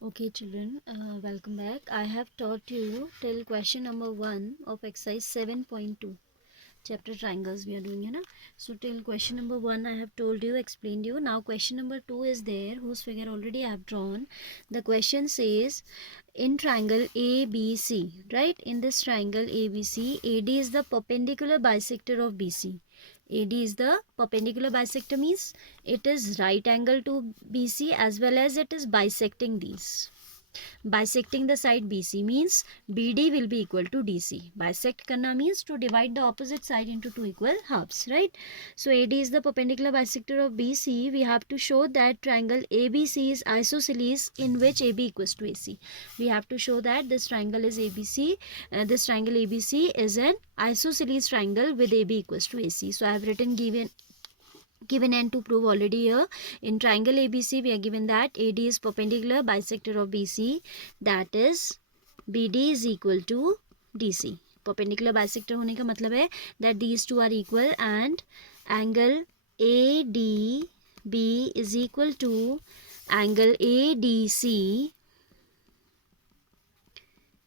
Okay, children, welcome back. I have taught you till question number 1 of exercise 7.2. Chapter triangles we are doing, है ना? So till question number 1 I have told you, explained you. Now question number 2 is there, whose figure already I have drawn. The question says, in triangle ABC, right? In this triangle ABC, AD is the perpendicular bisector of BC. AD is the perpendicular bisector, means it is right angle to BC as well as it is bisecting these. Bisecting the side BC means BD will be equal to DC. Bisect karna means to divide the opposite side into two equal halves, right? So AD is the perpendicular bisector of BC. We have to show that triangle ABC is isosceles in which AB equals to AC. We have to show that this triangle is ABC. This triangle ABC is an isosceles triangle with AB equals to AC. So I have written given and to prove already here. In triangle ABC we are given that AD is perpendicular bisector of BC, that is BD is equal to DC. Perpendicular bisector होने का मतलब है that these two are equal and angle ADB is equal to angle ADC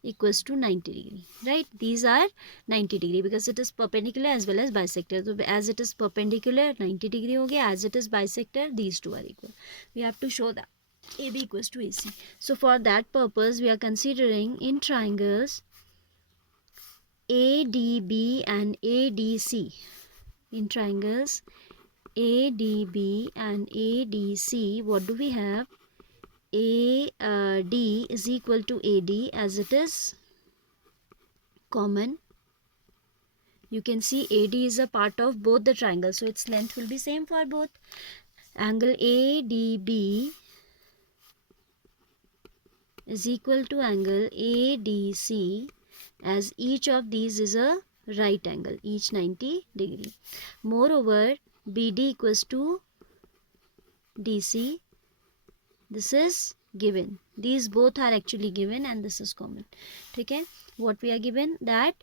equals to 90 degree, right? These are 90 degree because it is perpendicular as well as bisector. So as it is perpendicular 90 degree हो गया, as it is bisector these two are equal. We have to show that AB equals to AC. So for that purpose we are considering in triangles ADB and ADC. In triangles ADB and ADC, what do we have? AD is equal to AD as it is common. You can see AD is a part of both the triangles, so its length will be same for both. Angle ADB is equal to angle ADC as each of these is a right angle, each 90 degree. Moreover, BD equals to DC. This is given. These both are actually given and this is common. Okay, what we are given that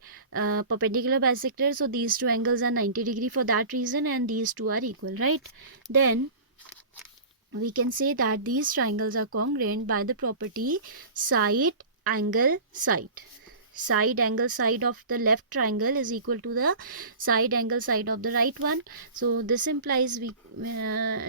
perpendicular bisector, so these two angles are 90 degree for that reason and these two are equal, right? Then we can say that these triangles are congruent by the property side angle side. Side angle side of the left triangle is equal to the side angle side of the right one. So this implies we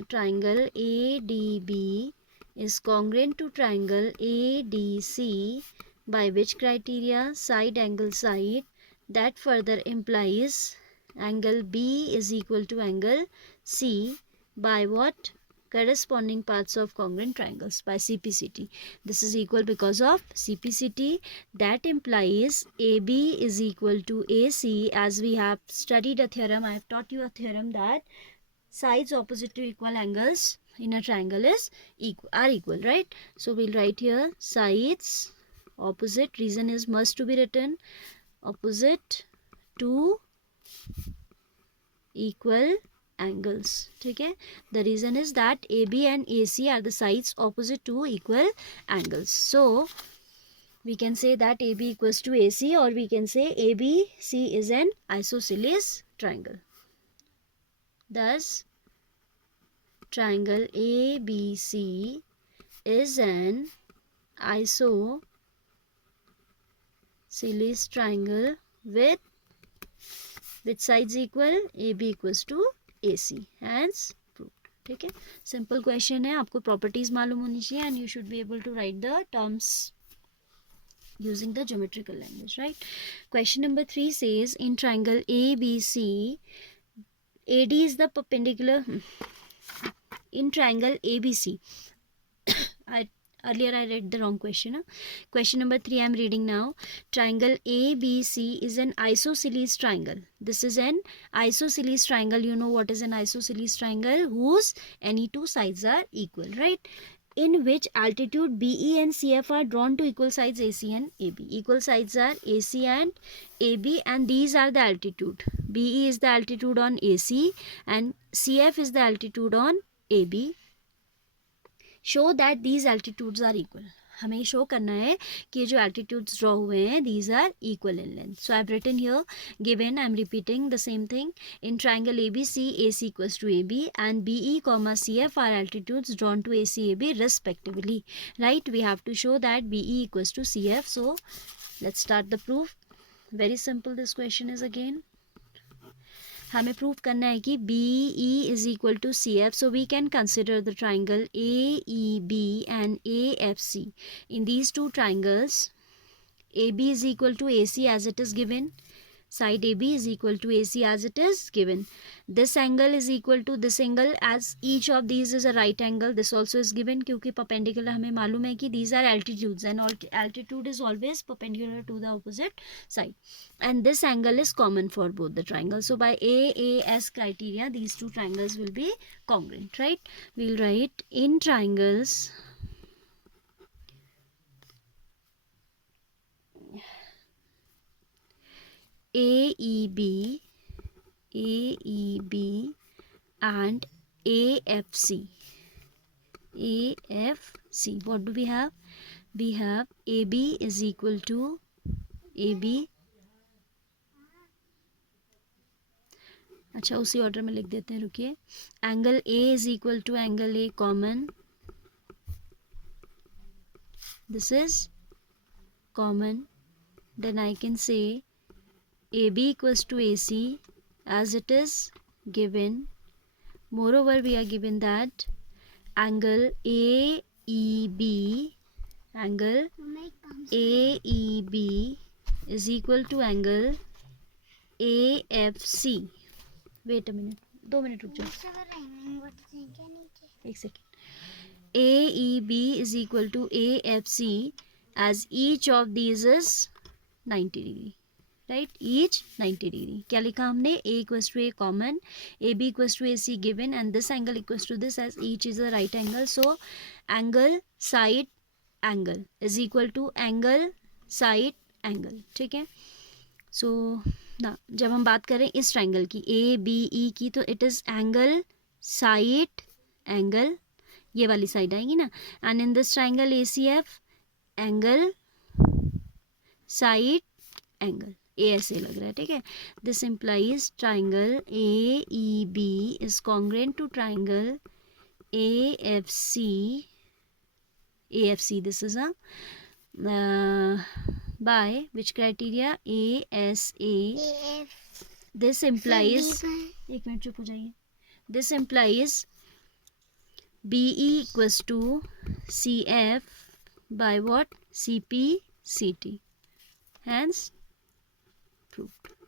triangle ADB is congruent to triangle ADC by which criteria? Side angle side. That further implies angle B is equal to angle C by what? Corresponding parts of congruent triangles, by CPCT. This is equal because of CPCT. That implies AB is equal to AC. As we have studied a theorem, I have taught you a theorem that sides opposite to equal angles in a triangle are equal, right? So we'll write here sides opposite, reason is must to be written, opposite to equal angles. Okay, the reason is that AB and AC are the sides opposite to equal angles. So we can say that AB equals to AC, or we can say ABC is an isosceles triangle. Thus triangle ABC is an isosceles triangle with sides equal, AB equals to AC. Hence proved. ठीक है, simple question है, आपको properties मालूम होनी चाहिए and you should be able to write the terms using the geometrical language, right? Question number 3 says in triangle ABC, AD is the perpendicular. In triangle ABC, earlier I read the wrong question. Question number 3 I am reading now. Triangle ABC is an isosceles triangle. This is an isosceles triangle. You know what is an isosceles triangle? Whose any two sides are equal, right? In which altitude BE and CF are drawn to equal sides AC and AB. Equal sides are AC and AB, and these are the altitude. BE is the altitude on AC and CF is the altitude on AB. Show that these altitudes are equal. हमें show करना है कि जो altitudes draw हुए हैं these are equal in length. So I have written here given, I am repeating the same thing. In triangle ABC, AC equals to AB and BE comma CF are altitudes drawn to AC AB respectively. Right, we have to show that BE equals to CF. So let's start the proof. Very simple this question is again. हमें prove करना है कि BE is equal to CF. So we can consider the triangle AEB and AFC. In these two triangles, AB is equal to AC as it is given. Side AB is equal to AC as it is given. This angle is equal to this angle as each of these is a right angle. This also is given क्योंकि perpendicular हमें मालूम है कि these are altitudes and altitude is always perpendicular to the opposite side. And this angle is common for both the triangles. So by AAS criteria, these two triangles will be congruent, right? We'll write in triangles AEB and AFC. What do we have? We have AB is equal to AB. अच्छा, उसी order में लिख देते हैं, रुकिए. Angle A is equal to angle A common. This is common. Then I can say AB equals to AC as it is given. Moreover, we are given that angle AEB is equal to angle AFC. Wait a minute, 2 minute रुक जाओ, एक second. AEB is equal to AFC as each of these is 90 degree. Right, each 90 degree. क्या लिखा हमने? A equals to A common, AB equals to AC given, and this angle equals to this as each is a right angle. So angle side angle is equal to angle side angle. ठीक है. So ना, जब हम बात करें इस triangle की ABE की, तो it is angle side angle, ये वाली साइड आएगी ना. And in this triangle ACF angle side angle. ए ऐसे लग रहा है, ठीक है. This implies triangle AEB is congruent to triangle AFC. This is a by which criteria? ASA. This implies, एक मिनट चुप हो जाइए. This implies BE equals to CF by what? CP CT. Hence proved.